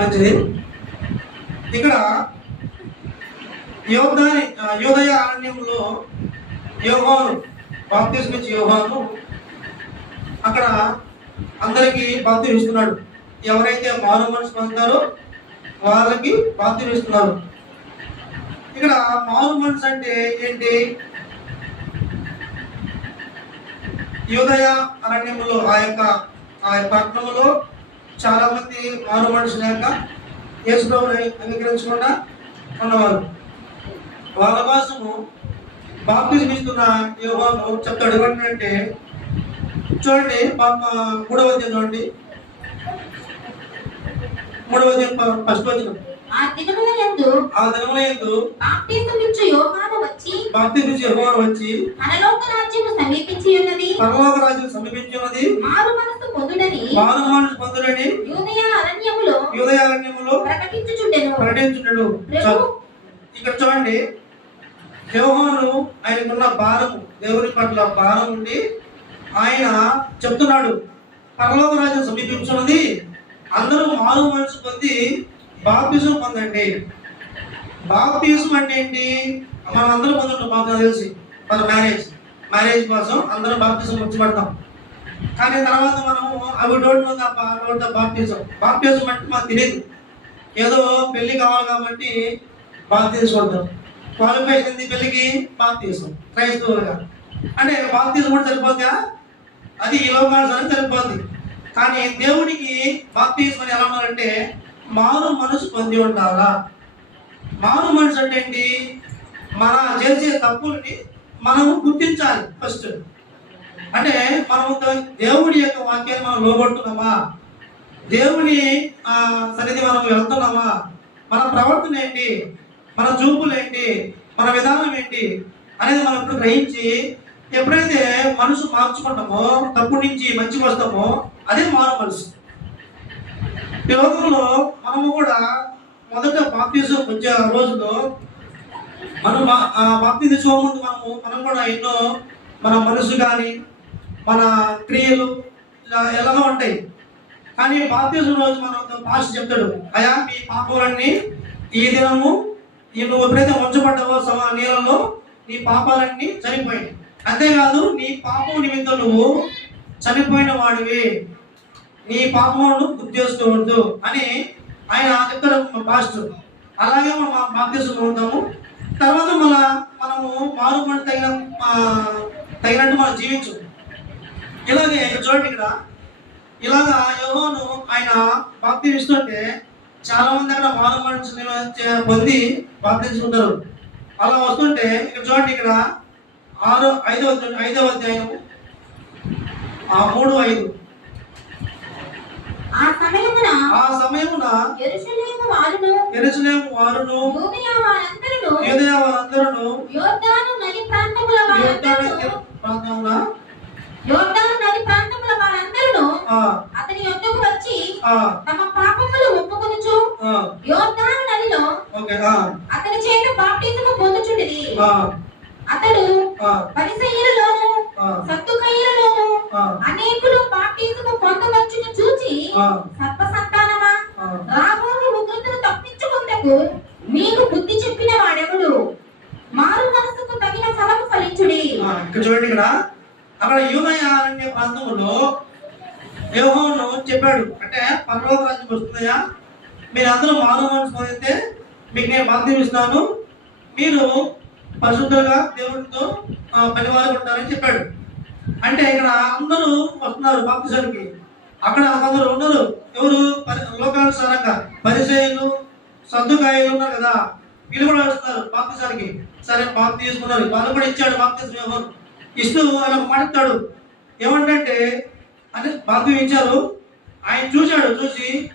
మంచిది. ఇక్కడ యోధాని యోదయ అరణ్యంలో యోగాను బాప్తిస్మ ఇచ్చే యోగాను అక్కడ అందరికి బాప్తి ఇస్తున్నాడు ఎవరైతే మారు మనసు పొందుతారో వాళ్ళకి బాప్తి ఇస్తున్నారు ఇక్కడ మారు మనసు అంటే ఏంటి? యోదయ అరణ్యంలో ఆ యొక్క ఆ యొక్క పట్టణంలో చాలా మంది మారు మనిషి లేక యేసుప్రభుని అంగీకరించకుండా ఉన్నవారు. వాళ్ళ కోసము బాప్తిజం ఇస్తున్న యోగా చెప్తాడు. ఏమంటే చూడండి పాప మూడవ చూడండి. మూడవ అధ్యాయం ప- ఫస్ట్ వచ్చిన ఆ దినముల యందు ఆ దినముల యందు బాప్తిసమిచ్చు యోహాను వచ్చి బాప్తి నుంచి యెహోవా వచ్చి పరలోక రాజ్యము సమీపించి ఉన్నది. పరలోక రాజ్యం సమీపించి ఉన్నది. మారు మనసు పొందుడని మానవ మనుషు పొందుడని యూదయ అరణ్యములో యోదయారణ్యములో ప్రకటించుచుండెను. ప్రకటించున్నాడు ప్రభు ఇక్కడ చూడండి. యోహాను ఆయనకున్న భారము దేవుని పట్ల భారం ఉండి ఆయన చెప్తున్నాడు. పరలోక రాజ్యం సమీపించున్నది. అందరూ మారు మనసు పొంది బాప్తిజం పొందండి. బాప్తిజం అంటే ఏంటి? మనం అందరూ పొందుతాం తెలిసి. మన మ్యారేజ్ మ్యారేజ్ కోసం అందరం బాప్తిజం వచ్చి పడతాం కానీ తర్వాత మనము అవి డోంట్ నో ద బాప్తిజం బాప్తిజం అంటే మాకు తెలియదు. ఏదో పెళ్ళి కావాలి కాబట్టి బాప్తిజం వద్దాం క్వాలిఫికేషన్ ఉంది పెళ్ళికి బాప్తిజం క్రైస్తవులుగా. అంటే బాప్తిజం కూడా సరిపోతుందా అది ఈ లోకాలు సరిపోద్ది. కానీ దేవుడికి బాప్తిజం ఎలా ఉన్నారంటే మారు మనసు పొంది ఉండాలా? మారు మనసు అంటే ఏంటి? మన చేసే తప్పుల్ని మనము గుర్తించాలి ఫస్ట్. అంటే మనము దేవుడి యొక్క వాక్యాన్ని మనం లోబడుతున్నామా? దేవుని సన్నిధి మనం వెళ్తున్నామా? మన ప్రవర్తన ఏంటి? మన చూపులు ఏంటి? మన విధానం ఏంటి? అనేది మనం ఇప్పుడు గ్రహించి ఎప్పుడైతే మనసు మార్చుకుంటామో తప్పు నుంచి మంచి వస్తామో అదే మారు మనసు ఈ లోకంలో మనము కూడా మొదట బాప్తిజం వచ్చే రోజుతో మనం బాప్తి తెచ్చుకోకముందు మనము మనం కూడా ఎన్నో మన మనసు కానీ మన క్రియలు ఇలా ఎలాగో ఉంటాయి. కానీ బాప్తిజం రోజు మనం పాస్ చెప్తాడు అయా మీ పాపాలన్నీ ఈ దినము ఈ నువ్వు ఎప్పుడైతే ఉంచబడ్డావో సమ నీళ్ళలో నీ పాపాలన్నీ చనిపోయాయి అంతేకాదు నీ పాపం నిమిత్తం నువ్వు చనిపోయిన వాడివి. నీ పాపములను గుర్తు ఉండు అని ఆయన చెప్తాడు పాస్టర్. అలాగే మనం బాప్తిస్తూ ఉంటాము తర్వాత మళ్ళా మనము మారుమని తగిన తగినట్టు మనం జీవించు. ఇలాగే ఇక్కడ చూడండి ఇక్కడ. ఇలాగా యోగోను ఆయన భక్తి ఇస్తుంటే చాలా మంది అక్కడ మారు మనుషులు పొంది బాప్తించుకుంటారు అలా వస్తుంటే ఇక్కడ చూడండి ఇక్కడ ఆరో ఐదవ ఐదవ అధ్యాయం ఆ మూడు ఐదు. సమయమున ఆ సమయమున యెరూషలేము వారును ఎరుసలేము వారును యూదయ వారందరూ యూదయ వారందరూ యోర్దాను నది ప్రాంతముల వారందరూ ప్రాంతమున యోర్దాను నది ప్రాంతముల వారందరూ ఆ, అతని యొద్దకు వచ్చి తమ పాపములు ఒప్పుకొనుచు యోర్దాను నదిలో ఓకే ఆ, అతని చేత బాప్తిజము పొందుచుండిరి. ఆ, అతడు పరిసయ్యులలోను ఆ, సత్తుకయ్యులలోను ఆ, అనేకులు బాప్తిజము పొందవచ్చును చూచి సర్ప సంతానమా ఆ. రాబోవు ఉగ్రతను తప్పించుకుంటకు మీకు బుద్ధి చెప్పిన వాడెవడు? మారు మనసుకు తగిన ఫలము ఫలించుడి. ఇక్కడ చూడండి ఇక్కడ. అక్కడ యూదయ అరణ్య ప్రాంతంలో యోహోను చెప్పాడు. అంటే పరలోక రాజ్యం వస్తుందయా మీరు అందరూ మానవ మనసు పొందితే మీకు నేను బాధ్యత ఇస్తున్నాను. మీరు పరిశుద్ధులుగా దేవుడితో ఆ, పనివారు ఉంటారని చెప్పాడు. అంటే ఇక్కడ అందరూ వస్తున్నారు బాప్తిజానికి. అక్కడ కొందరు ఉండరు. ఎవరు? పరి- లోకానుసారంగా. పరిచయలు సర్దుకాయలు ఉన్నారు కదా. వీళ్ళు కూడా వస్తున్నారు బాప్తిజానికి. సరే బాప్తి తీసుకున్నారు. వాళ్ళు కూడా ఇచ్చాడు బాప్తిజం ఎవరు? ఇస్తూ ఆయన ఒక మాట ఇస్తాడు ఏమంటే అని బాప్తి ఇచ్చారు. ఆయన చూశాడు చూసి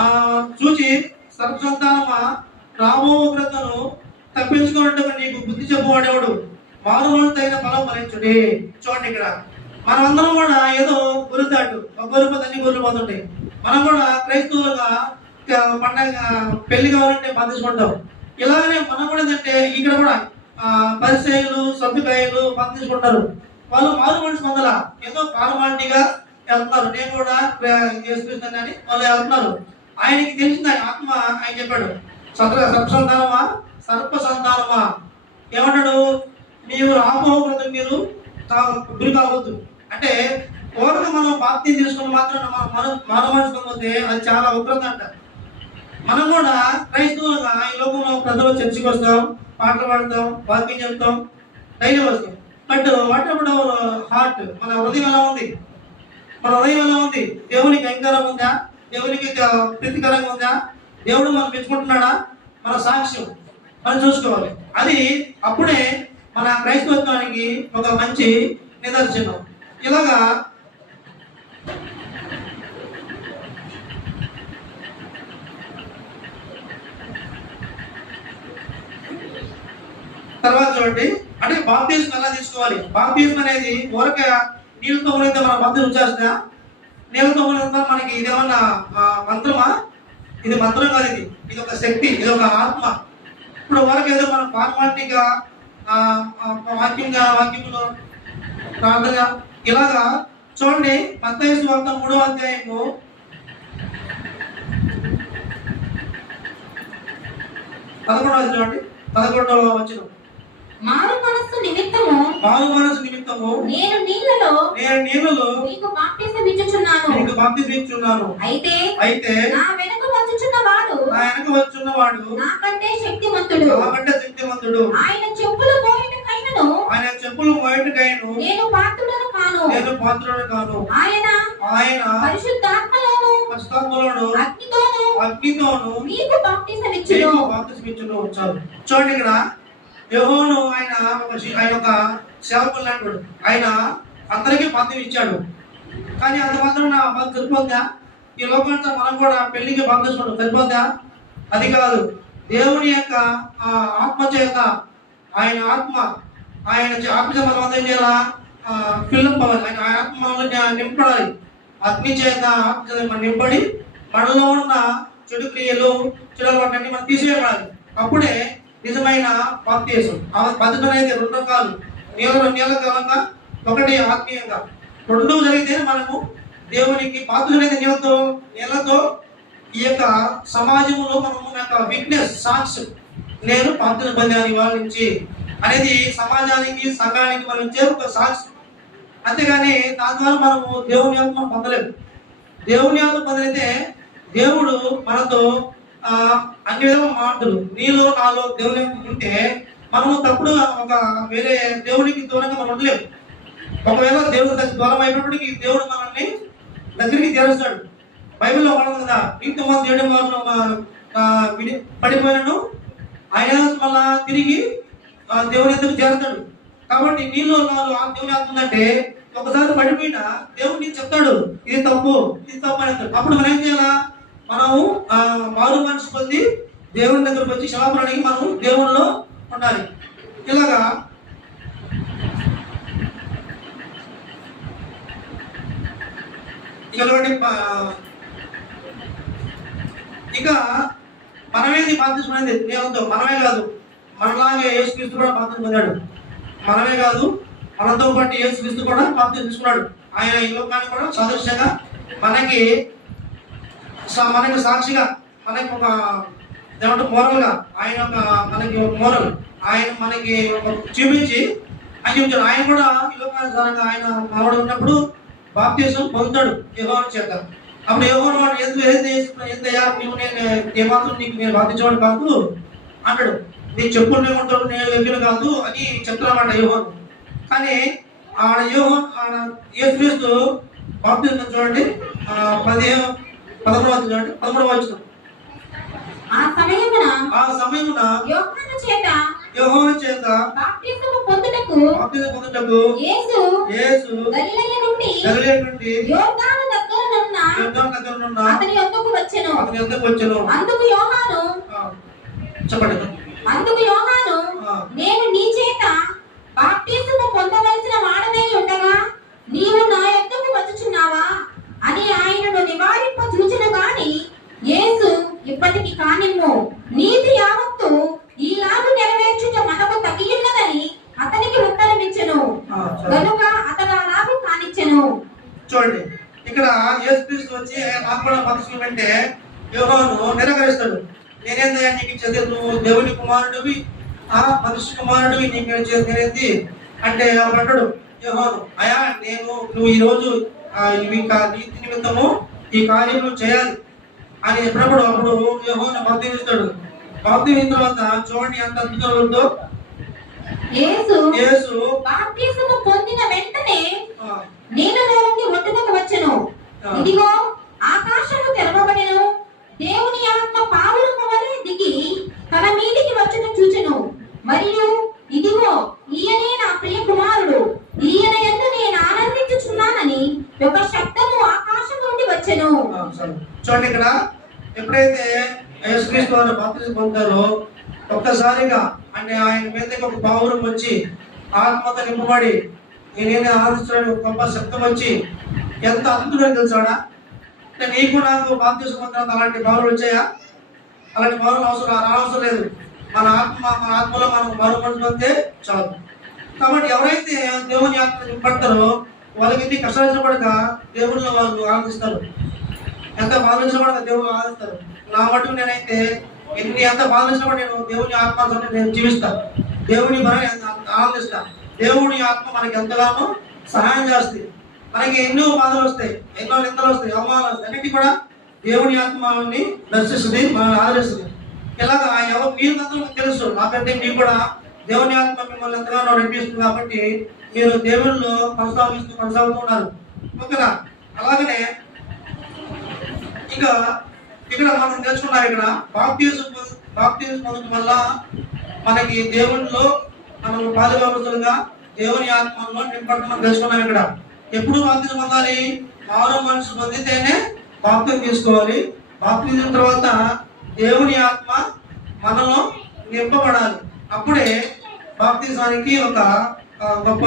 చూసి చూచి సర్వసంతానమా? రామో గ్రంథను తప్పించుకున్నట్టుగా నీకు బుద్ధి చెప్పువాడేవాడు? మానవుని తగిన ఫలం ఫలించుడి చూడండి ఇక్కడ. మనమందరం కూడా ఏదో గురుతాడు. ఒక గొర్రె పోతే అన్ని గురులు పోతుంటాయి మనం కూడా క్రైస్తవులుగా పండగ పెళ్ళి కావాలంటే బంధించుకుంటాం ఇలాగనే మనం కూడా ఏంటంటే ఇక్కడ కూడా ఆ, పరిచయులు సభ్యుకాయలు బంధించుకుంటారు వాళ్ళు మారు మనిషి పొందల. ఏదో ఫార్మాలిటీగా వెళ్తున్నారు. నేను కూడా యేసుక్రీస్తుని అని వాళ్ళు వెళ్తున్నారు. ఆయనకి తెలిసింది ఆయన ఆత్మ ఆయన చెప్పాడు. సత్ర సత్సంతానమా? సర్ప సంతానమా ఏమంటాడు? మీరు ఆపోహకృతం మీరు తా- గురి కావద్దు. అంటే ఓరక మనం బాప్తి తీసుకున్న మాత్రం మన మానవ మనసు అది చాలా ఉగ్రత అంట. మనం కూడా క్రైస్తవులుగా ఈ లోకంలో ప్రజలు చర్చికి వస్తాం పాటలు పాడతాం వాకింగ్ చెప్తాం డైలీ వస్తాం. But what about our heart మన హృదయం ఎలా ఉంది? మన హృదయం ఎలా ఉంది? దేవునికి అంగీకారం ఉందా? దేవునికి ప్రీతికరంగా ఉందా? దేవుడు మనం మెచ్చుకుంటున్నాడా? మన సాక్ష్యం. మనం చూసుకోవాలి. అది అప్పుడే మన క్రైస్తవత్వానికి ఒక మంచి నిదర్శనం. ఇలాగా తర్వాత చూడండి. అంటే బాప్తిజం ఎలా తీసుకోవాలి? బాప్తిజం అనేది ఊరక నీళ్ళతో ఉన్నది మనం బాప్తిజం ఉంచాల్సిన నీళ్ళతో ఉన్నంత మనకి ఇదేమన్నా ఆ, మంత్రమా? ఇది మంత్రం కాదు ఇది. ఇది ఒక శక్తి ఇది ఒక ఆత్మ. ఇప్పుడు వరకు ఏదో మనం ఫార్మాలిటీగా వాక్యంగా వాక్యంలో ప్రార్థన ఇలాగా? చూడండి మత్తయి వార్త మూడో అధ్యాయము. పదకొండవ చూడండి. పదకొండవ వచ్చిన మారు మనస్సు నిమిత్తము మారు మనసు నిమిత్తము నేను నీళ్ళలో నేను నీళ్ళలో నీకు బాప్తిసం ఇచ్చుచున్నాను. నీకు బాప్తిజం ఇచ్చున్నాను అయితే అయితే నా వెనుక వచ్చుచున్న వాడు నా వెనక వచ్చున్నవాడు నాకంటే శక్తిమంతుడు. నాకంటే శక్తివంతుడు ఆయన చెప్పులు పోయినకైనను ఆయన చెప్పులు బయటకైను నేను పాత్రుడను కాను. నేను పాత్రుడు కాను. ఆయన ఆయన పరిశుద్ధాత్మలోను పుస్తకంలోను అగ్నితోను అగ్నితోను నీకు బాప్తిసం ఇచ్చును. నీకు బాప్తిజం ఇచ్చును. చూడండి ఇక్కడ. యెహోను ఆయన ఒక ఆయన ఒక సేవకులు లాంటి ఆయన అందరికీ బాప్తిజం ఇచ్చాడు. కానీ అంతమాత్రం నా బాధ సరిపోద్దా ఈ లోకంతో మనం కూడా పెళ్ళికి బాప్తించుకోవడం సరిపోద్దా అది కాదు. దేవుని యొక్క ఆ, ఆత్మ చేత ఆయన ఆత్మ ఆయన ఆత్మ మనం ఏం చేయాలా? ఫిల్అప్ అవ్వాలి ఆయన ఆత్మ నింపడాలి అగ్ని చేత ఆత్మ నింపడి మనలో ఉన్న చెడు క్రియలు చెడు అలవాట్లన్నీ మనం తీసేయబడాలి. అప్పుడే నిజమైన బాప్తీసం. ఆ పద్ధతులు అనేది రెండు రకాలు. నీళ్ళ నీళ్ళ కాలంగా ఒకటి ఆత్మీయంగా. రెండు జరిగితే మనము దేవునికి పాత్రులైన నీళ్ళతో నీళ్ళతో ఈ యొక్క సమాజంలో మనము యొక్క విట్నెస్ సాక్స్ నేను పాత్రను పొందాను ఇవాళ నుంచి అనేది సమాజానికి సంఘానికి మనం ఇచ్చే ఒక సాక్ష్యం అంతేగాని దాని ద్వారా మనము దేవుని యొక్క మనం పొందలేము. దేవుని యొక్క పొందలైతే దేవుడు మనతో ఆ, అన్ని విధంగా మాటలు నీలో నాలో దేవుని యొక్క ఉంటే మనము తప్పుడు ఒక వేరే దేవునికి దూరంగా మనం ఉండలేము. ఒకవేళ దేవుడు దూరం అయినప్పటికీ దేవుడు మనల్ని దగ్గరికి చేరుస్తాడు. బైబిల్లో మనం కదా ఇంత మంది చేయడం మార్లు పడిపోయినను ఆయన మళ్ళా తిరిగి దేవుని ఎందుకు చేరుతాడు. కాబట్టి నీలో నాలో ఆ దేవుని ఆత్మందంటే ఒకసారి పడిపోయినా దేవుడు నీకు చెప్తాడు ఇది తప్పు ఇది తప్పు అని అంటాడు. అప్పుడు మనం ఏం చేయాలా? మనము మారు మనసు పొంది దేవుని దగ్గరకు వచ్చి క్షమాపణకి అడిగి మనం దేవునిలో ఉండాలి. ఇలాగా ఇక చూడండి, మనమేది బాధ్యత దేవునితో మనమే కాదు. మనలాగే యేసుక్రీస్తు కూడా బాధ్యత పొందాడు. మనమే కాదు. మనతో పాటు యేసుక్రీస్తు కూడా బాధ్యత తీసుకున్నాడు. ఆయన ఈ లోకాన్ని కూడా సదృశ్యంగా మనకి సా- మనకి సాక్షిగా మనకి ఒక ఏమంటే మోరల్గా ఆయన మనకి ఒక మోరల్ ఆయన మనకి ఒక చూపించి ఆయన ఆయన కూడా ఈ ఆయన మానవుడు ఉన్నప్పుడు బాప్తీసం పొందుతాడు. యెహోవా చేత. అప్పుడు యెహోవా వాడు ఎందుకు ఏది ఎంతయ్యా నువ్వు నేను ఏమాత్రం నీకు నేను బాధించేవాడు కాదు అంటాడు. నీ చెప్పులు ఏమంటాడు నేను ఎగ్గిన కాదు అని చెప్తున్నమాట యోగం కానీ ఆడ యోగం ఆడ యేసుక్రీస్తు బాప్తిజం చూడండి. పదిహేను పదమూడవ వచనం చూడండి. పదమూడవ వచనం. ఆ సమయమున ఆ సమయమున యోహాను చేత యోహోను చేత బాప్తిసము పొందుటకు బాప్తిజం పొందుటకు యేసు యేసు గలిలయ నుండి గలిలయ నుండి యోర్దాను దగ్గరనున్న యోర్దాను దగ్గరనున్న అతని యొద్దకు వచ్చెను. అతని యొద్దకు వచ్చెను. అందుకు యోహాను చెప్పండి అందుకు యోహాను ఆ. నేను నీ చేత బాప్తిసము పొందవలసిన వాడనై ఉండగా నీవు నా యొద్దకు వచ్చుచున్నావా అని ఆయనను నివారింప చూచిన గాని యేసు ఇప్పటికి కానిమ్ము నీతి యావత్తు ఈలాగు నెరవేర్చుట మనకు తగియున్నదని అతనికి ఉత్తరమిచ్చెను ఆ, సరే. గనుక అతడు అలాగు కానిచ్చెను చూడండి ఇక్కడ యేసుక్రీస్తు వచ్చి మాకు కూడా బాప్తిజం అంటే యోహాను నిరాకరిస్తాడు నేనేందయ్యా నీకు ఇచ్చేది నువ్వు దేవుని కుమారుడివి ఆ మనిషి కుమారుడివి నీకు ఇచ్చేది నేనేంది అంటే అప్పుడు అంటాడు యోహాను అయా నేను నువ్వు ఈ రోజు ఆ, ఇవి కా- నీతి నిమిత్తము ఈ కార్యములు చేయాలి అని చెప్పినప్పుడు అప్పుడు యోహాను బాప్తిస్తాడు బాప్తిసిన తర్వాత చూడండి ఎంత అద్భుతం ఉందో. యేసు యేసు బాప్తిసము పొందిన వెంటనే నీళ్ళలో నుండి ఒడ్డునకు వచ్చెను. ఇదిగో ఆకాశము తెరవబడెను. దేవుని ఆత్మ పావురము వలె దిగి తన మీదికి వచ్చుట చూచెను. మరియు ఇదిగో ఈయనే నా ప్రియ కుమారుడు ఈయన ఎందు నేను ఆనందించుచున్నానని ఒక శబ్దము ఆకాశం నుండి వచ్చెను. చూడండి ఇక్కడ. ఎప్పుడైతే యేసుక్రీస్తు వారు బాప్తిజం పొందారో ఒక్కసారిగా అంటే ఆయన మీదకి ఒక పావురం వచ్చి ఆత్మతో నింపబడి నేనే ఆలోచించడానికి ఒక గొప్ప శబ్దం వచ్చి ఎంత అద్భుతంగా తెలుసాడా అంటే నీకు నాకు బాప్తిజం పొందిన అలాంటి పావులు వచ్చాయా? అలాంటి పావులు అవసరం రావసరం లేదు. మన ఆత్మ మన ఆత్మలో మనం మరో చాలు. కాబట్టి ఎవరైతే దేవుని ఆత్మ నింపడతారో వాళ్ళకి ఎన్ని కష్టాలు పడక దేవుళ్ళు వాళ్ళు ఆనందిస్తారు. ఎంత బాధించిన కూడా దేవుడు ఆనందిస్తారు నా మటుకు నేనైతే ఎన్ని ఎంత బాధించిన కూడా నేను దేవుని ఆత్మ నేను జీవిస్తాను దేవుని మనం ఆనందిస్తా. దేవుని ఆత్మ మనకి ఎంతగానో సహాయం చేస్తుంది. మనకి ఎన్నో బాధలు వస్తాయి. ఎన్నో నిందలు వస్తాయి. అవమానాలు వస్తాయి. అన్నిటి కూడా దేవుని ఆత్మ మనల్ని దర్శిస్తుంది మనల్ని ఆదరిస్తుంది. ఇలాగా ఎవరు మీరు అందరూ తెలుసు. నాకంటే మీరు కూడా దేవుని ఆత్మ మిమ్మల్ని ఎంతగానో నడిపిస్తుంది కాబట్టి మీరు దేవుళ్ళు కొనసాగిస్తూ కొనసాగుతూ ఉన్నారు. ఓకేనా? అలాగనే ఇంకా ఇక్కడ మనం తెలుసుకున్నాం ఇక్కడ బాప్తీసు బాప్తీసు పొందడం వల్ల మనకి దేవునిలో మనం పాలుగాలుగా దేవుని ఆత్మలో నింపడం మనం తెలుసుకున్నాం ఇక్కడ. ఎప్పుడు బాప్తిజం పొందాలి? మారు మనసు పొందితేనే బాప్తిజం తీసుకోవాలి. బాప్తిజం తర్వాత దేవుని ఆత్మ మనలో నింపబడాలి. అప్పుడే బాప్తిజానికి ఒక గొప్ప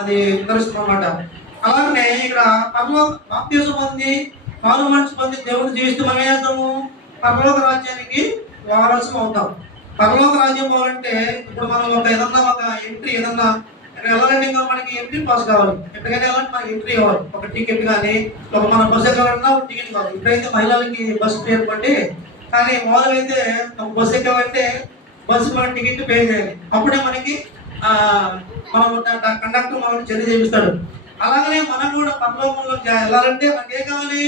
అది తెలుస్తుంది అనమాట అలాగనే ఇక్కడ పర్వ బాప్తిజం పొంది మారు మనసు పొంది దేవుడు జీవిస్తూ మనం చేస్తాము పరలోక రాజ్యానికి వారసం అవుతాం. పరలోక రాజ్యం పోవాలంటే ఇప్పుడు మనం ఒక ఏదన్నా ఒక ఎంట్రీ ఏదన్నా ఇక్కడ వెళ్ళాలంటే ఇంకా మనకి ఎంట్రీ పాస్ కావాలి. ఎక్కడికైనా వెళ్ళాలంటే మనకి ఎంట్రీ కావాలి. ఒక టికెట్ కానీ ఒక మన బస్ ఎక్కాలన్నా ఒక టికెట్ కావాలి. ఇప్పుడైతే మహిళలకి బస్సు పేరు అనుకోండి కానీ మొదలైతే ఒక బస్సు ఎక్కాలంటే బస్సు మన టికెట్ పే చేయాలి. అప్పుడే మనకి మనం కండక్టర్ మనకి చర్య చేపిస్తాడు అలాగనే మనం కూడా పరలోకంలో వెళ్ళాలంటే మనకి ఏం కావాలి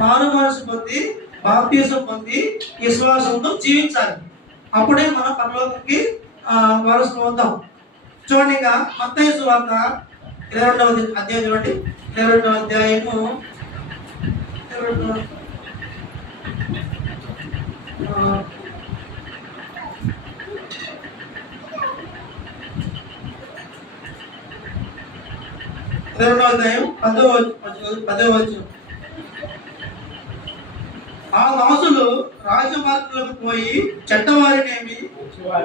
మారు మనసు పొంది బాప్తీసం పొంది విశ్వాసంతో జీవించాలి. అప్పుడే మనం పరలోకంకి వారసులు అవుతాం. చూడండి ఇంకా మత్తయి సువార్త ఇరవై రెండవ అధ్యాయం చూడండి. ఇరవై రెండవ అధ్యాయము. ఇరవై రెండవ ఇరవై అధ్యాయం పదో వచనం- పదో ఆ దాసులు రాజమార్గులకు పోయి చెడ్డవారినేమి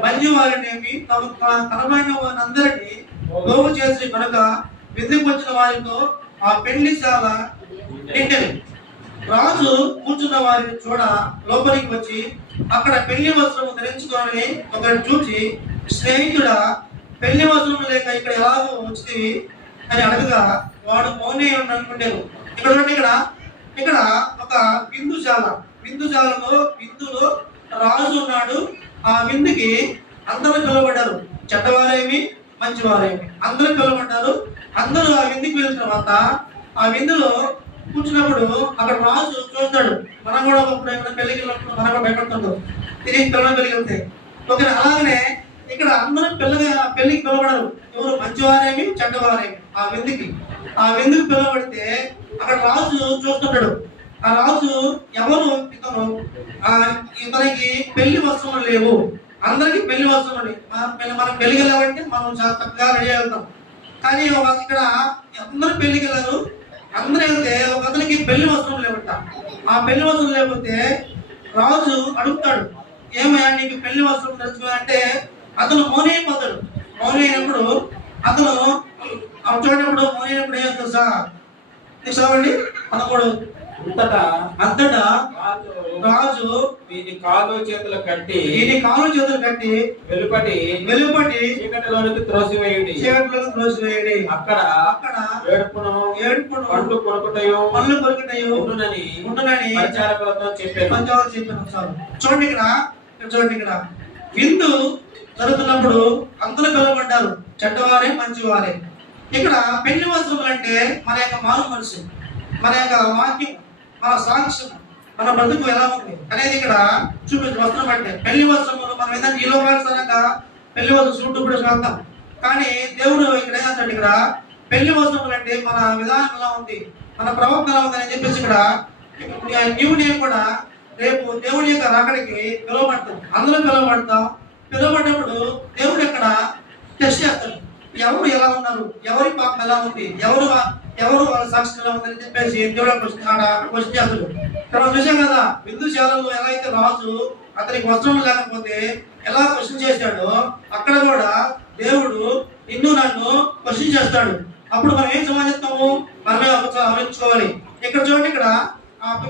మంచి వారినేమి తమ కనబడిన వారందరినీ గోవు చేసి కనుక విందుకు వచ్చిన వారితో ఆ పెళ్ళిశాల నిండెను. రాజు కూర్చున్న వారిని చూడ లోపలికి వచ్చి అక్కడ పెళ్ళి వస్త్రము ధరించుకొని ఒకరిని చూసి స్నేహితుడా పెళ్ళి వస్త్రము లేక ఇక్కడ ఎలాగో వచ్చింది అని అడగగా వాడు మౌనే అనుకుంటారు ఇక్కడ ఇక్కడ ఇక్కడ ఒక విందుశాల విందుశాలలో విందులో రాజు ఉన్నాడు. ఆ విందుకి అందరూ పిలువబడ్డారు. చెడ్డవారేమి? మంచివారేమి? అందరూ పిలువబడ్డారు. అందరూ ఆ విందుకి వెళ్ళిన తర్వాత ఆ విందులో కూర్చున్నప్పుడు అక్కడ రాజు చూస్తాడు. మనం కూడా ఒకప్పుడు ఎక్కడ పెళ్ళికి వెళ్ళినప్పుడు మనం కూడా భయపడుతుంటాం. తిరిగి పిల్లలు పెళ్ళికి వెళ్తాయి ఓకే అలాగనే ఇక్కడ అందరూ పిల్లగా పెళ్ళికి పిలవబడరు ఎవరు మంచివారేమి? చెడ్డవారేమి? ఆ విందుకి. ఆ విందుకు పిలువబడితే అక్కడ రాజు చూస్తుంటాడు. ఆ రాజు ఎవరు? ఇతను. ఆ ఇతనికి పెళ్ళి వస్త్రములు లేవు. అందరికి పెళ్ళి వస్త్రములు మనం పెళ్ళికి వెళ్ళామంటే మనం చాలా చక్కగా రెడీ అవుతాం కానీ ఇక్కడ అందరూ పెళ్ళికి వెళ్ళారు. అందరూ వెళ్తే ఒక అతనికి పెళ్ళి వస్త్రం లేవట ఆ పెళ్ళి వస్త్రం లేకపోతే రాజు అడుగుతాడు ఏమయ్యా నీకు పెళ్ళి వస్త్రం తెలుసు అంటే అతను మౌని అయిపోతాడు అతను అప్పుడు అయినప్పుడు ఏం తెలుసా పదమూడు. అంతటా? అంతటా? రాజు. వీని కాలు చేతులు కట్టి ఈయన కాలు చేతులు కట్టి వెలుపటి వెలుపటి చీకటిలోనికి త్రోసివేయుడి. చీకట్లో త్రోసివేయడి. అక్కడ అక్కడ ఏడుపును ఏడుపును పండ్లు కొనుకుటయు పనులు కొరుకుతాయో ఉండునని ఉండునని పరిచారకులతో చెప్పాను. పంచాలు చెప్పాను ఒకసారి చూడండి ఇక్కడ ఇక్కడ చూడండి ఇక్కడ. విందు జరుగుతున్నప్పుడు అందరూ పిలువబడ్డారు చెడ్డవారే మంచివారే. ఇక్కడ పెళ్ళి వస్తువులు అంటే మన యొక్క మారు మనసు మన యొక్క వాక్యం మన సాక్ష్యం మన బ్రతుకు ఎలా ఉంది అనేది ఇక్కడ చూపించు వస్త్రం అంటే పెళ్ళి వస్త్రములు మనం ఏదైనా ఈ లోకానుసారంగా పెళ్ళి వస్త్రం చుట్టూ ఇప్పుడు చేద్దాం. కానీ దేవుడు ఇక్కడ ఏమంటాడు ఇక్కడ? పెళ్ళి వస్త్రములు అంటే మన విధానం ఎలా ఉంది మన ప్రవర్తన ఎలా ఉంది అని చెప్పేసి ఇక్కడ న్యూ డే కూడా రేపు దేవుడి యొక్క రాకడికి పిలువబడతాం అందరూ పిలువబడతాం. పిలువబడినప్పుడు దేవుడు ఇక్కడ టెస్ట్ చేస్తాడు. ఎవరు ఎలా ఉన్నారు? ఎవరి పాపం ఎలా ఉంది? ఎవరు ఎవరు వాళ్ళ సాక్షి ఎలా ఉందని చెప్పేసి దేవుడు క్వశ్చన్ ఆడ క్వశ్చన్ చేస్తాడు ఇక్కడ చూసాం కదా బిందుశాలలో ఎలా అయితే రాజు అతనికి వస్త్రం లేకపోతే ఎలా క్వశ్చన్ చేశాడో అక్కడ కూడా దేవుడు నిన్ను నన్ను క్వశ్చన్ చేస్తాడు. అప్పుడు మనం ఏం సమాధిస్తాము మనమే ఆలోచించుకోవాలి. ఇక్కడ చూడండి ఇక్కడ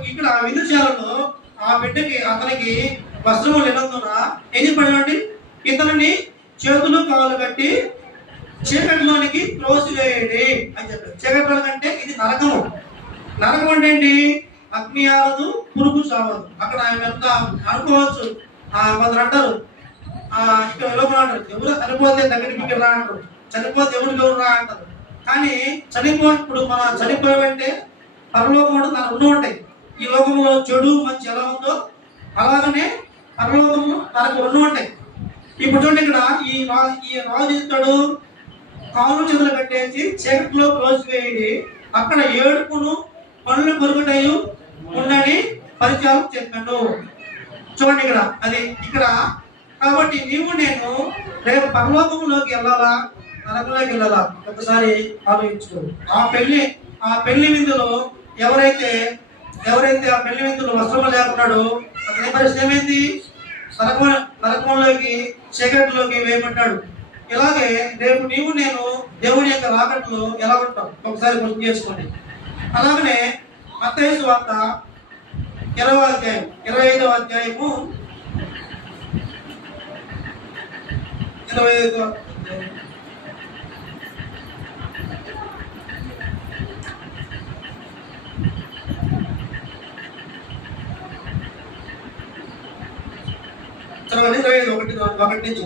ఇక్కడ విందుశాలలో ఆ బిడ్డకి అతనికి వస్త్రము లేనందున ఏం చెప్పాడు ఇతనిని చేతులు కాలు కట్టి చీకటిలోనికి త్రోసివేయండి అని చెప్పారు. చీకటిలో అంటే ఇది నరకము. నరకం అంటే ఏంటి? అగ్ని ఆవదు పురుగు సావదు అక్కడ ఆయన ఎంత అనుకోవచ్చు కొందరు అంటారు ఆ ఇక్కడ లోపల అంటారు ఎవరు చనిపోతే దగ్గరికి రా అంటారు. చనిపోతే ఎవరికి ఎవరు రా అంటారు. కానీ చనిపో ఇప్పుడు మన చనిపోయామంటే పరలోకముడు తన ఉండి ఉంటాయి. ఈ లోకంలో చెడు మంచి ఎలా ఉందో అలాగనే పరలోకము తనకు ఉండి ఉంటాయి. ఇప్పుడు చూడండి ఇక్కడ ఈ రాజు ఈ రాజు ఇస్తాడు కాళ్ళు చేతులు పెట్టేసి చీకట్లో క్లోజ్ వేయండి. అక్కడ ఏడుపును పనులు పొరుగుటయు ఉండని పరిచయం చెప్పాను చూడండి ఇక్కడ అది ఇక్కడ. కాబట్టి నీవు నేను రేపు పరలోకంలోకి వెళ్ళాలా? నరకంలోకి వెళ్ళాలా? ఒకసారి ఆలోచించు ఆ పెళ్ళి ఆ పెళ్ళి విందులో ఎవరైతే ఎవరైతే ఆ పెళ్ళి విందులు వస్త్రము లేకున్నాడో అతని పరిస్థితి ఏమైంది నరకం నరకంలోకి చీకటిలోకి వేయబడ్డాడు. ఇలాగే రేపు నీవు నేను దేవుడి యొక్క రాకట్లో ఎలా ఉంటాం? ఒకసారి గుర్తు చేసుకోండి. అలాగనే మత్తయి వార్త ఇరవై అధ్యాయం ఇరవై ఐదవ అధ్యాయము ఇరవై ఐదవ ఇరవై ఐదు ఒకటి ఒకటి నుంచి.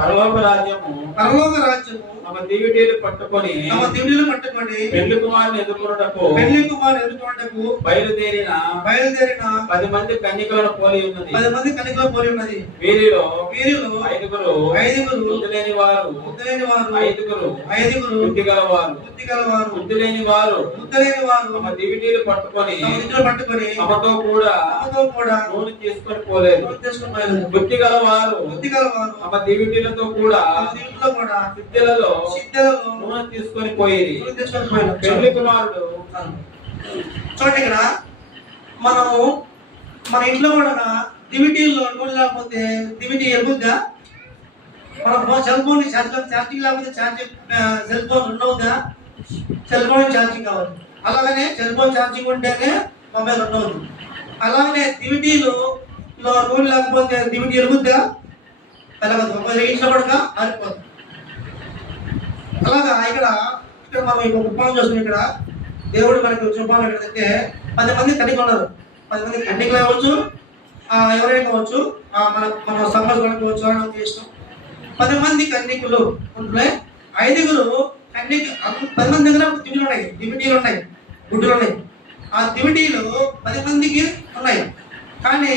పరలోక రాజ్యము పరలోక రాజ్యము తమ దివిటీలు పట్టుకొని తమ దివ్యులు పట్టుకొని పెళ్ళి కుమారుని ఎదుర్కొనుటకు పెళ్ళి కుమారు ఎదుర్కొంటకు బయలుదేరిన బయలుదేరిన పది మంది కన్యకలను పోలి ఉన్నది. పది మంది కనికలో పోలి ఉన్నది. వీరిలో వీరిలో ఐదుగురు ఐదుగురు బుద్ధి లేని వారు బుద్ధి లేని వారు ఐదుగురు ఐదుగురు బుద్ధి గల వారు బుద్ధి గల వారు బుద్ధి లేని వారు బుద్ధి లేని వారు తమ దివిటీలు పట్టుకొని దిద్దులు పట్టుకొని తమతో కూడా తమతో కూడా నూనె తీసుకొని పోలేదు. బుద్ధి గల వారు బుద్ధి గల వారు తమ దివిటీలతో కూడా దిద్దులో కూడా సిద్ధలలో నూనె తీసుకొని పోయారు. పెళ్ళి కుమారుడు. చూడండి ఇక్కడ. మనము మన ఇంట్లో కూడా దివిటీల్లో నూనె లేకపోతే దివిటీ ఎరుగుద్దా మన phone cell phone charging charging లేకపోతే ఛార్జింగ్ సెల్ ఫోన్ ఉండవుదా సెల్ ఫోన్ ఛార్జింగ్ కావాలి. అలాగనే సెల్ ఫోన్ ఛార్జింగ్ ఉంటేనే మొబైల్ ఉండవద్దు అలాగనే దివిటీలు నూనె లేకపోతే దివిటీ ఎరుగుద్దా వెలగదు మొబైల్ ఇంట్లో పడక ఆరిపోతుంది అలాగా ఇక్కడ ఇక్కడ మనం ఇప్పుడు ఉపమానం చూస్తున్నాం ఇక్కడ. దేవుడు మనకి చూపాలి ఉపమానం పది మంది కన్నికలు ఉన్నారు. పది మంది కన్నికలు అవ్వచ్చు ఎవరైనా కావచ్చు మన మన సమాజం కావచ్చు అని నాకు ఇష్టం పది మంది కన్నికులు ఉంటున్నాయి ఐదుగురు కన్నిక పది మంది దగ్గర దివిటీలు ఉన్నాయి. దివిటీలు ఉన్నాయి. గుడ్డులు ఉన్నాయి. ఆ దివిటీలు పది మందికి ఉన్నాయి. కానీ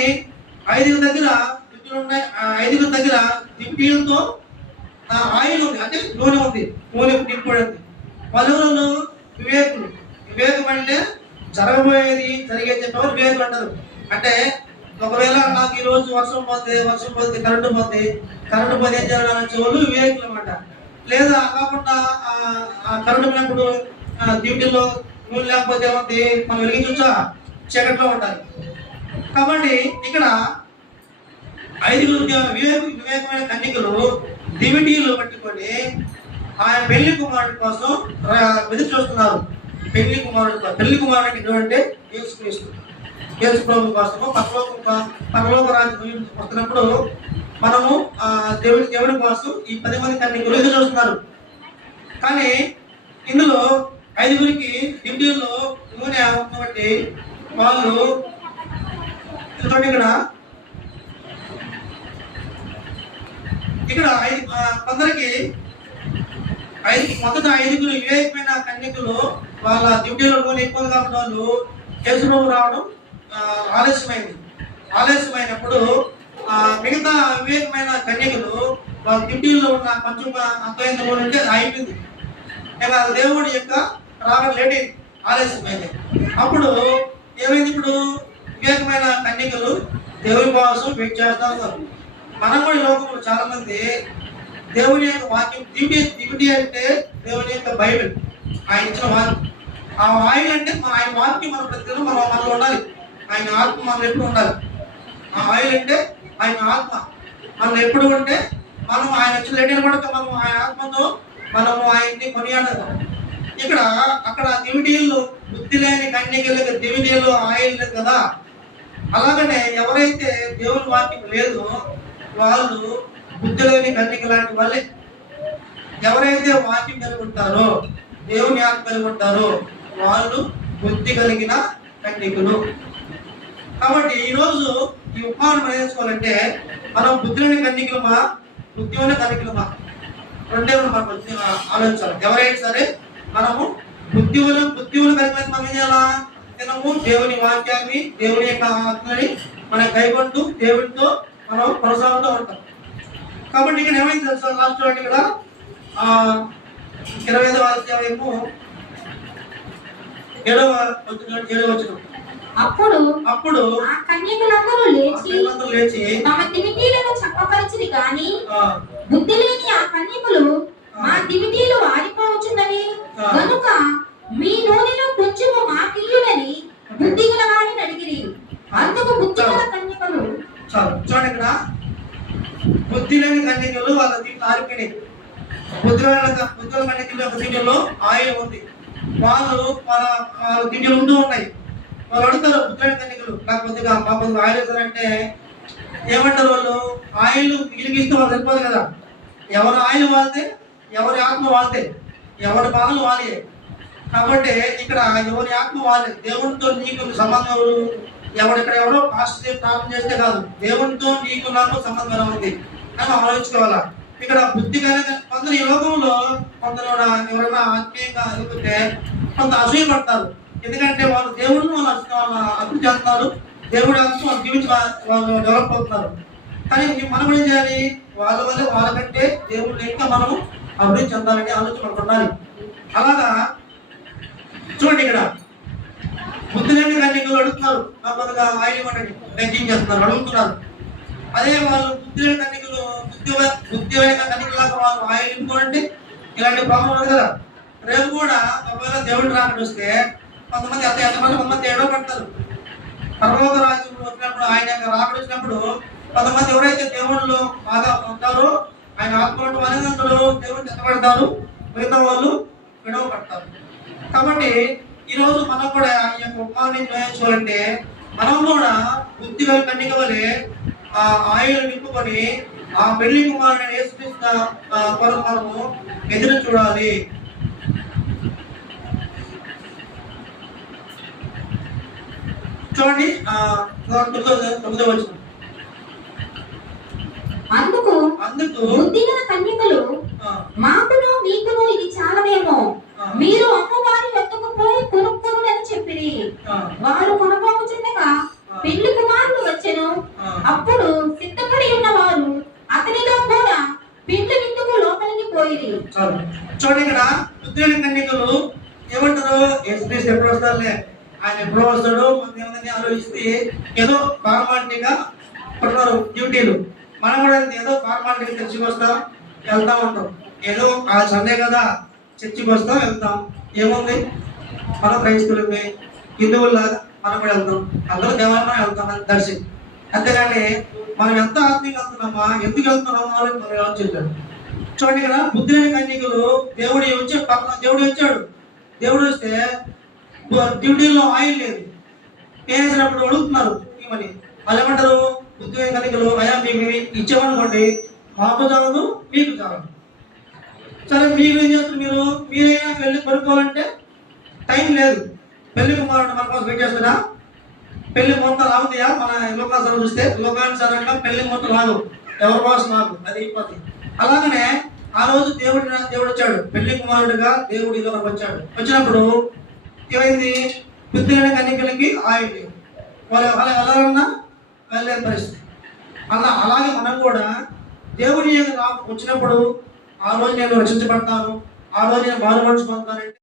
ఐదుగురు దగ్గర దివిటీలు ఉన్నాయి. ఆ ఐదుగురు దగ్గర దివిటీలతో ఆయిల్ ఉంది. అంటే నూనె ఉంది. నూనె నింపడింది పలువురు వివేకులు. వివేకం అంటే జరగబోయేది జరిగే చెప్పేవారు వివేకులు అంటారు. అంటే ఒకవేళ నాకు ఈ రోజు వర్షం పోతే వర్షం పోతే కరెంటు పోతే కరెంటు పోతే ఏం చేయాలని వచ్చే వాళ్ళు వివేకులు అనమాట లేదా కాకుండా ఆ- కరెంటు పోయినప్పుడు డ్యూటీలో నూనె లేకపోతే ఏమంది? మనం వెలిగించా చీకట్లో ఉండాలి. కాబట్టి ఇక్కడ ఐదుగురు వివేక వివేకమైన కన్నికలు డివిటీలు పట్టుకొని ఆయన పెళ్ళి కుమారుడి కోసం ఎదురు చూస్తున్నారు. పెళ్ళి కుమారుడు పెళ్ళి కుమారుడు ఇక్కడ అంటే యేసుక్రీస్తు యేసు ప్రభు కోసము పరలోక పరలోక రాజ్యం వస్తున్నప్పుడు మనము ఆ దేవుడి దేవుడి కోసం ఈ పది మంది కన్యకులు ఎదురు చూస్తున్నారు. కానీ ఇందులో ఐదుగురికి ఇండియన్లో నూనె కాబట్టి వాళ్ళు చూడండి ఇక్కడ ఇక్కడ ఐదు కొందరికి ఐదు మొదట ఐదుగురు వివేకమైన కన్యకులు వాళ్ళ డ్యూటీలో లోన్ ఎక్కువ కాబట్టి వాళ్ళు కేసులో రావడం ఆలస్యమైంది. ఆలస్యమైనప్పుడు మిగతా వివేకమైన కన్యకులు వాళ్ళ డ్యూటీలో ఉన్న కొంచెం అంతైంత లోన్ అంటే అయిపోయింది ఇక దేవుడి యొక్క రావడం లేట్ అయింది ఆలస్యమైంది. అప్పుడు ఏమైంది ఇప్పుడు? వివేకమైన కన్యకులు దేవుడి కోసం వెయిట్ చేస్తా ఉన్నారు. మనం కూడా లోకంలో చాలా మంది దేవుని యొక్క వాక్యం డ్యూటీ డ్యూటీ అంటే దేవుని యొక్క బైబిల్ ఆయన ఇచ్చిన వాక్యం. ఆ ఆయిల్ అంటే ఆయన వాక్యం మన ప్రతి మన మనలో ఉండాలి. ఆయన ఆత్మ మనం ఎప్పుడు ఉండాలి? ఆ ఆయిల్ అంటే ఆయన ఆత్మ. మనం ఎప్పుడు ఉంటే మనం ఆయన వచ్చిన లెటర్ పడక మనం ఆయన ఆత్మతో మనము ఆయన్ని కొనియాడదాం ఇక్కడ అక్కడ దివిటీలు బుద్ధి లేని కన్యకలకు దివిటీలు ఆయిల్ లేదు కదా. అలాగనే ఎవరైతే దేవుని వాక్యం లేదో వాళ్ళు బుద్ధులేని కన్నిక లాంటి వాళ్ళే. ఎవరైతే వాక్యం కలిగి ఉంటారో దేవుని ఆత్మ కలిగి ఉంటారో వాళ్ళు బుద్ధి కలిగిన కన్నికులు కాబట్టి ఈరోజు ఈ ఉపమానం మనం నేర్చుకోవాలంటే మనం బుద్ధిలోని కన్నికలమా బుద్ధిలోని కన్నికలమా రెండే మనం మనకు ఆలోచించాలి ఎవరైనా సరే మనము బుద్ధివులు బుద్ధివులు కలిగిన మనం ఏం చేయాలా? దినము దేవుని వాక్యాన్ని దేవుని యొక్క ఆత్మని మనం కైగొంటూ దేవునితో మనం కొనసాగుతూ ఉంటాం. కాబట్టి ఇక్కడ ఏమైంది తెలుసా? లాస్ట్ చూడండి ఇక్కడ ఇరవై ఐదవ అధ్యాయము ఏడవ ఏడవ వచ్చిన అప్పుడు అప్పుడు ఆ కన్యకులందరూ లేచి లేచి తమ దివిటీలను చప్పపరిచిరి గాని బుద్ధి లేని ఆ కన్యకులు మా దివిటీలు ఆరిపోవచ్చున్నవి. గనుక మీ నూనెలో కొంచెము మాకియ్యుడని బుద్ధి గల వాడిని అడిగిరి. అందుకు బుద్ధి గల కన్యకులు చాలు. చూడండి ఇక్కడ. బుద్ధిలోని కన్యకలు వాళ్ళ దీంట్లో ఆరిపోయినాయి బుద్ధి లేని బుద్ధి ఒక దీంట్లో ఆయిల్ ఉంది. వాళ్ళు వాళ్ళ వాళ్ళ దీంట్లో ఉంటూ ఉన్నాయి. వాళ్ళు అడుగుతారు బుద్ధి లేని నాకు కొద్దిగా మా కొద్దిగా ఆయిల్ వేస్తారంటే ఏమంటారు వాళ్ళు? ఆయిల్ మిగిలిగిస్తే వాళ్ళు సరిపోదు కదా. ఎవరు ఆయిల్ వాళ్తే ఎవరి ఆత్మ వాళ్తే ఎవరి బాధలు వాళ్ళే కాబట్టి ఇక్కడ ఎవరి ఆత్మ వాళ్ళే దేవుడితో నీకు సంబంధం ఎవరు ఎవరో పాస్టర్ ప్రార్థన చేస్తే కాదు. దేవుడితో నీకు నాకు సంబంధం ఉంది. అని మనం ఆలోచించుకోవాలా? ఇక్కడ బుద్ధి కలిగిన కొందరు ఈ లోకంలో కొందరు ఎవరైనా ఆత్మీయంగా ఎదుగుతే కొంత అసూయ పడతారు. ఎందుకంటే వాళ్ళు దేవుడిని వాళ్ళు వాళ్ళ అభివృద్ధి చేస్తున్నారు. దేవుడు అంతా వాళ్ళు జీవించి వాళ్ళు డెవలప్ అవుతున్నారు. కానీ మనం ఏం చేయాలి. వాళ్ళ వల్ల వాళ్ళకంటే దేవుడిని ఇంకా మనము అభివృద్ధి చెందాలని ఆలోచన మనకు ఉండాలి. అలాగా? చూడండి ఇక్కడ. బుద్ధి లేని అడుగుతున్నారు. మనకు కొద్దిగా ఆయిల్ ఇవ్వండి. చేస్తున్నారు? అడుగుతున్నారు. అదే వాళ్ళు బుద్ధి లేని ఉద్యోగ ఉద్యోగ కన్నికలాగా వాళ్ళు ఆయిల్ ఇవ్వండి. ఇలాంటి ప్రాబ్లం ఉంది కదా. రేపు కూడా ఒకవేళ దేవుడు రాకుండా వస్తే కొంతమంది ఎంత ఎంతమంది కొంతమంది ఏడో పడతారు. పర్వత రాజ్యం వచ్చినప్పుడు ఆయన యొక్క వచ్చినప్పుడు కొంతమంది ఎవరైతే దేవుళ్ళు బాగా ఉంటారో ఆయన ఆత్మలు వాళ్ళందరూ దేవుడు తెచ్చబడతారు మిగతా వాళ్ళు విడవ పడతారు కాబట్టి ఈ రోజు మనం కూడా ఈ యొక్క ఉపాధిని గ్రహించాలంటే మనం కూడా బుద్ధి గల కన్నిక వలె ఆ ఆయులు నింపుకొని ఆ పెళ్ళి కుమారుని ఆ, కొరకు మనము ఎదురు చూడాలి. చూడండి తొమ్మిదో వచ్చిన అందుకు అందుకు కన్యకలు ఆ, మాకును మీకును ఇది చాలవేమో ఆ. మీరు అమ్మవారి వద్దకు పోయి కొనుక్కొనుడని చెప్పిరి ఆ, వారు కొనబోచుండగా పెళ్ళి కుమారుడు వచ్చెను ఆ. అప్పుడు సిద్ధపడి ఉన్న వారు అతనితో కూడా పెళ్ళి విందుకు లోపలికి పోయిరి చాలు చూడండి ఇక్కడ ఉద్యోగ కన్యకలు ఏమంటారు యేసుక్రీస్తు ఎప్పుడు వస్తారులే ఆయన ఎప్పుడు వస్తాడో మనం ఏమని ఆలోచిస్తే ఏదో ఫార్మాలిటీగా పడుతున్నారు డ్యూటీలు మనం కూడా అంతే, ఏదో ఫార్మాలిటీగా చర్చికి వస్తాం వెళ్తా ఉంటాం ఏదో ఆ సండే కదా చర్చికి వస్తాం వెళ్తాం. ఏముంది? మన క్రైస్తవులమే. హిందువుల్లాగా మనం కూడా వెళ్తాం. అందరూ దేవాలయం వెళ్తాం దర్శనం. అంతేగాని మనం ఎంత ఆత్మీయంగా వెళ్తున్నామా ఎందుకు వెళ్తున్నామా అని మనం ఆలోచించాడు చూడండి ఇక్కడ బుద్ధి లేని కన్యకలు దేవుడు వచ్చాడు పక్కన దేవుడు వచ్చాడు. దేవుడు వస్తే డ్యూటీలో ఆయిల్ లేదు. వేసినప్పుడు అడుగుతున్నారు ఏమని వాళ్ళు ఏమంటారు? ఉద్యోగ కన్యకులు అయా మేము ఇచ్చామనుకోండి మాకు చాలదు మీకు చాలదు. సరే మీరు ఏం చేస్తారు మీరు? మీరైనా పెళ్ళి కొనుక్కోవాలంటే టైం లేదు. పెళ్ళి కుమారుడు మన కోసం వెయిట్ చేస్తారా పెళ్ళి మొత్తం లాగుతాయా? మన లోకాసారం చూస్తే? లోకానుసారంగా పెళ్ళి మొత్తం లాగు. ఎవరి కోసం లాగు? అది అయిపోతుంది అలాగనే ఆ రోజు దేవుడి దేవుడు వచ్చాడు. పెళ్ళి కుమారుడిగా దేవుడు ఇలా వచ్చాడు. వచ్చినప్పుడు ఏమైంది? పుత్రుల కన్యకలకి ఆయుడు. లేవు. వాళ్ళు అలా వెళ్ళాలన్నా వెళ్ళలేని పరిస్థితి. అలా అలాగే మనం కూడా దేవుడి యొక్క వచ్చినప్పుడు ఆ రోజు నేను రక్షించబడతాను. ఆ రోజు నేను బాధపడుచుకుంటానంటే